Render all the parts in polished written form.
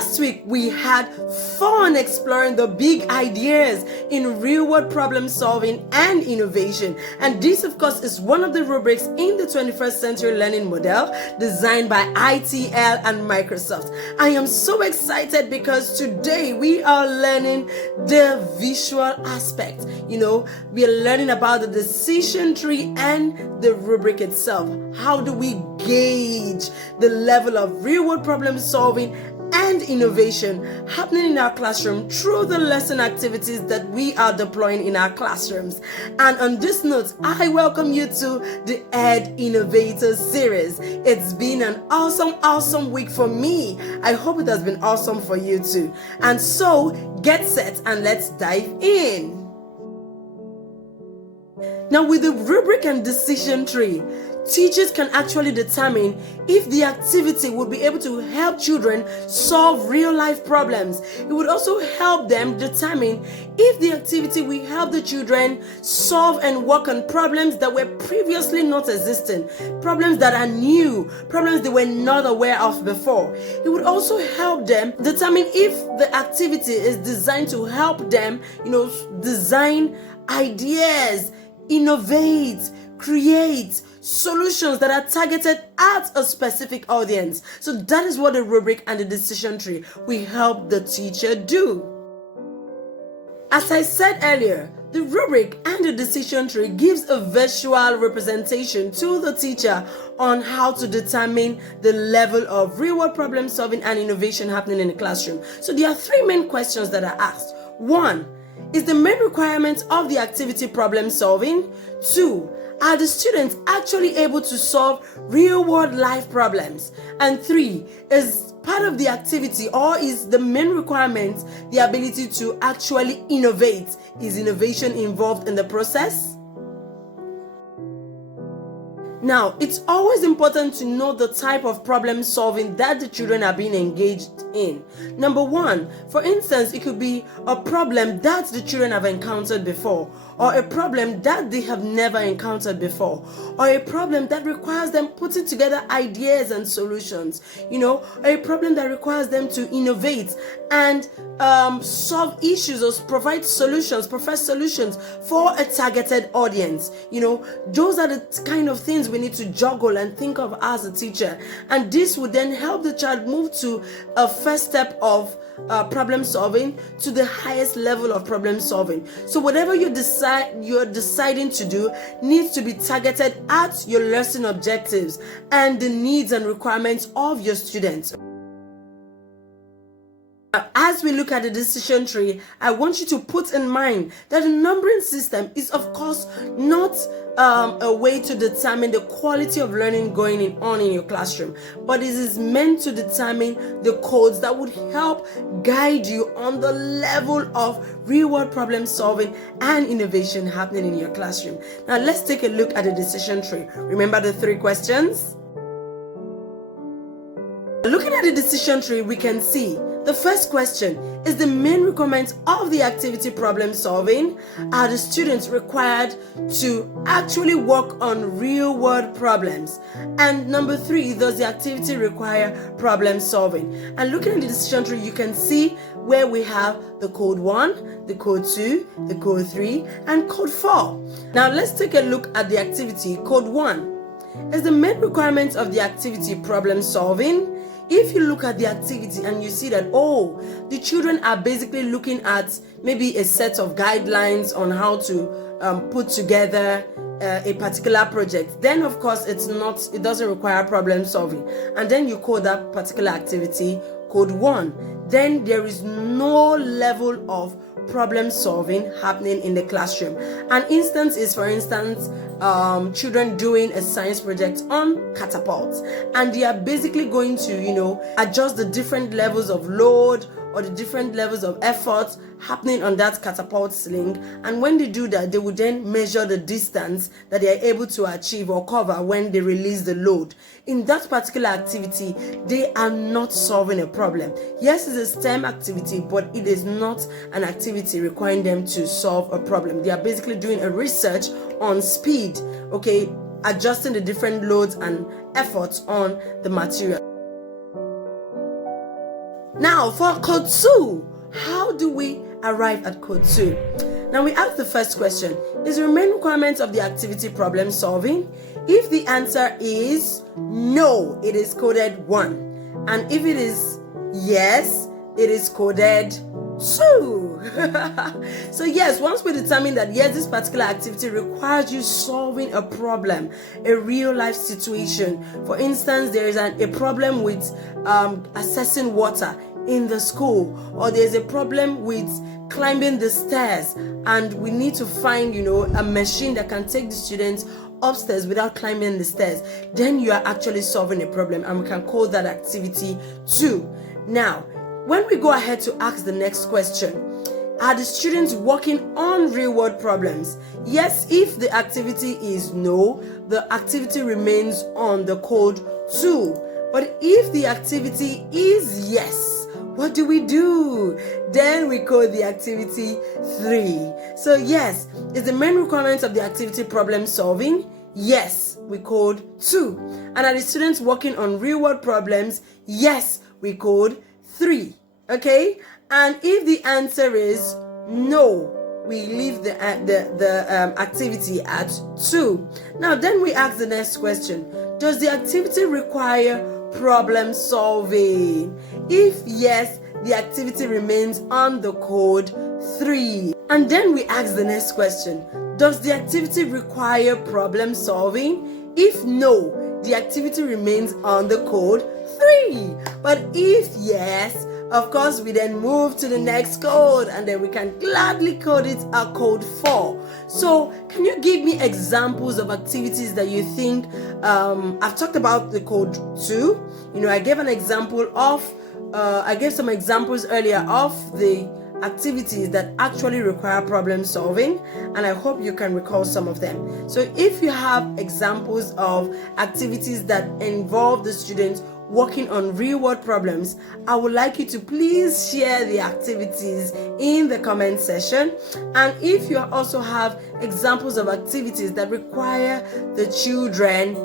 last week we had fun exploring the big ideas in real-world problem solving and innovation. And this, of course, is one of the rubrics in the 21st century learning model designed by ITL and Microsoft. I am so excited because today we are learning the visual aspect. We are learning about the decision tree and the rubric itself. How do we gauge the level of real-world problem solving and innovation happening in our classroom through the lesson activities that we are deploying in our classrooms? And on this note, I welcome you to the Ed Innovator series. It's been an awesome week for me. I hope it has been awesome for you too. And so get set and let's dive in. Now, with the rubric and decision tree, teachers can actually determine if the activity would be able to help children solve real-life problems. It would also help them determine if the activity will help the children solve and work on problems that were previously not existing, problems that are new, problems they were not aware of before. It would also help them determine if the activity is designed to help them, design ideas, innovate, create solutions that are targeted at a specific audience. So that is what the rubric and the decision tree will help the teacher do. As I said earlier, the rubric and the decision tree gives a visual representation to the teacher on how to determine the level of real-world problem solving and innovation happening in the classroom. So there are three main questions that are asked. 1, is the main requirement of the activity problem solving? 2, are the students actually able to solve real-world life problems? And 3, is part of the activity or is the main requirement the ability to actually innovate? Is innovation involved in the process? Now, it's always important to know the type of problem solving that the children are being engaged in. Number 1, for instance, it could be a problem that the children have encountered before, or a problem that they have never encountered before, or a problem that requires them putting together ideas and solutions, or a problem that requires them to innovate and solve issues or provide solutions, profess solutions for a targeted audience. Those are the kind of things we need to juggle and think of as a teacher. And this would then help the child move to a first step of problem solving to the highest level of problem solving. So whatever you're deciding to do needs to be targeted at your lesson objectives and the needs and requirements of your students. As we look at the decision tree, I want you to put in mind that the numbering system is, of course, not a way to determine the quality of learning going on in your classroom, but it is meant to determine the codes that would help guide you on the level of real-world problem solving and innovation happening in your classroom. Now, let's take a look at the decision tree. Remember the 3 questions? Looking at the decision tree, we can see the first question is the main requirement of the activity problem solving. Are the students required to actually work on real world problems? And number 3, does the activity require problem solving? And looking at the decision tree, you can see where we have the code 1, the code 2, the code 3, and code 4. Now let's take a look at the activity. Code 1 is the main requirement of the activity problem solving. If you look at the activity and you see that, the children are basically looking at maybe a set of guidelines on how to put together a particular project, then of course it doesn't require problem solving. And then you code that particular activity code 1. Then there is no level of problem solving happening in the classroom. An instance is, for instance, children doing a science project on catapults, and they are basically going to adjust the different levels of load or the different levels of effort happening on that catapult sling. And when they do that, they would then measure the distance that they are able to achieve or cover when they release the load. In that particular activity, they are not solving a problem. Yes, it's a STEM activity, but it is not an activity requiring them to solve a problem. They are basically doing a research on speed, adjusting the different loads and efforts on the material. Now for code 2, how do we arrive at code 2? Now we ask the first question, is the main requirement of the activity problem solving? If the answer is no, it is coded 1. And if it is yes, it is coded 2. So yes, once we determine that yes, this particular activity requires you solving a problem, a real life situation. For instance, there is a problem with accessing water in the school, or there's a problem with climbing the stairs, and we need to find a machine that can take the students upstairs without climbing the stairs. Then you are actually solving a problem, and we can call that activity 2. Now when we go ahead to ask the next question, are the students working on real world problems? Yes, if the activity is no, the activity remains on the code 2. But if the activity is yes, what do we do? Then we code the activity 3. So yes, is the main requirement of the activity problem solving? Yes, we code 2. And are the students working on real world problems? Yes, we code 3. Okay? And if the answer is no, we leave the activity at 2. Now then we ask the next question, does the activity require problem solving? If yes, the activity remains on the code 3. And then we ask the next question, does the activity require problem solving? If no, the activity remains on the code 3. But if yes, of course, we then move to the next code, and then we can gladly code it a code 4. So can you give me examples of activities that you think I've talked about the code 2? I gave an example of I gave some examples earlier of the activities that actually require problem solving, and I hope you can recall some of them. So if you have examples of activities that involve the students working on real world problems, I would like you to please share the activities in the comment section. And if you also have examples of activities that require the children,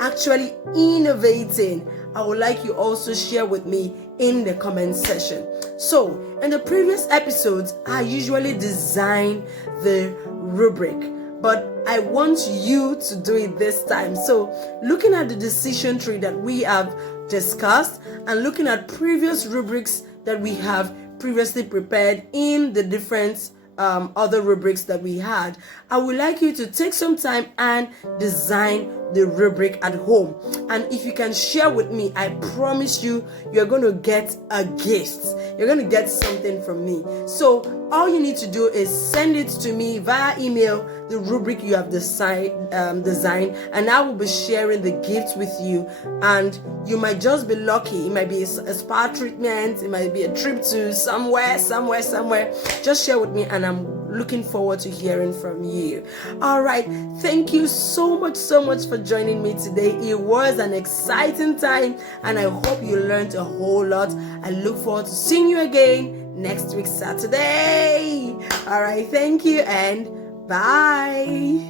actually innovating, I would like you also share with me in the comment section. So in the previous episodes, I usually design the rubric, but I want you to do it this time. So looking at the decision tree that we have discussed, and looking at previous rubrics that we have previously prepared in the different other rubrics that we had, I would like you to take some time and design the rubric at home. And if you can share with me, I promise you, you're going to get a gift. You're going to get something from me. So all you need to do is send it to me via email, the rubric you have designed, and I will be sharing the gift with you. And you might just be lucky. It might be a spa treatment. It might be a trip to somewhere. Just share with me, and I'm looking forward to hearing from you. All right. Thank you so much for joining me today. It was an exciting time, and I hope you learned a whole lot. I look forward to seeing you again next week, Saturday. All right. Thank you, and bye.